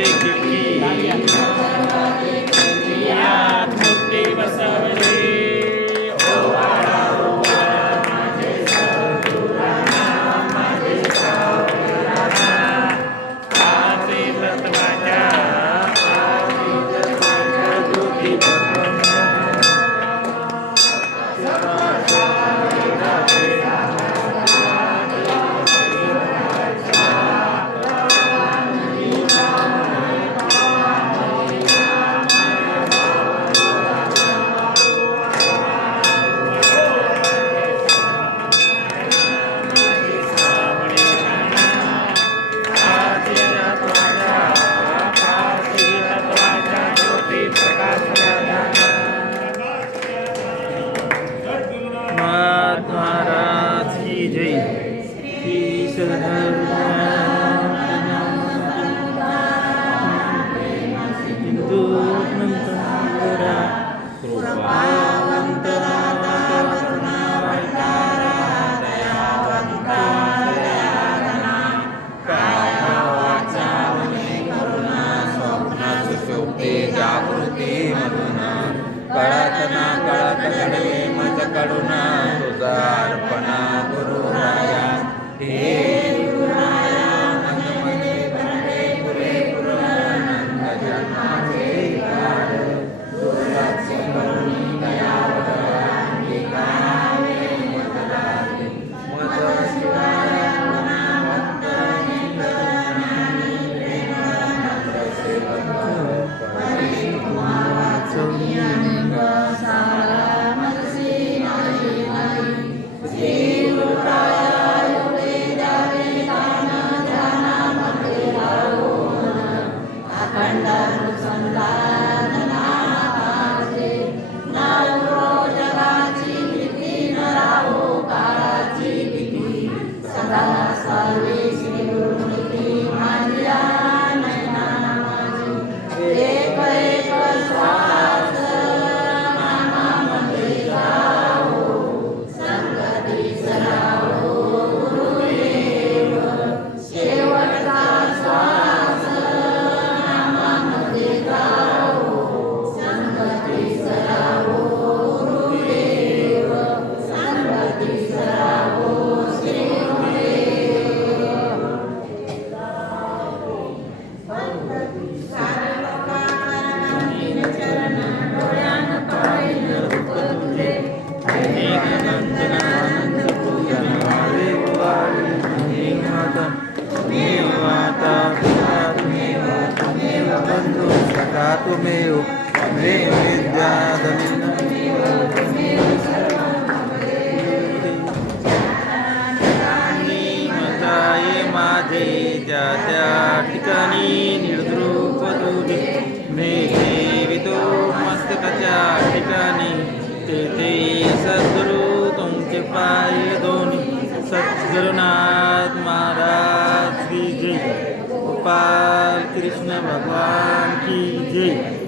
रे खिडकी यात मोठे बसवले ओवाळा ओवाळा माझे सद्गुरांना माझे सावकारांना आचे तत्वाच्या ज्योती महाराज की जय श्री हिंदू जागृती मधुना कळत ना कळत घडवे मज करुणा तुझा अर्पणा गुरुराया हे गुरुराया मन मध्ये भरले पुरे पूर्णानंद जन्माचे काळ दुर्लक्ष करुणी दयावया निकावे मज लागे मज शिवाय मनावंत निंदनानी प्रेम मंत्र सेवक तुमेव मे विद्या मताये माझे त्या त्या ठिकाणी निर्द्रूप तुझे मे ठेवितो मस्तकाच्या ठिकाणी तेथे सद्गुरु तुमचे पाय दोन्ही सद्गुरुनाथ महाराज की जय गोपाल कृष्ण भगवान की जय।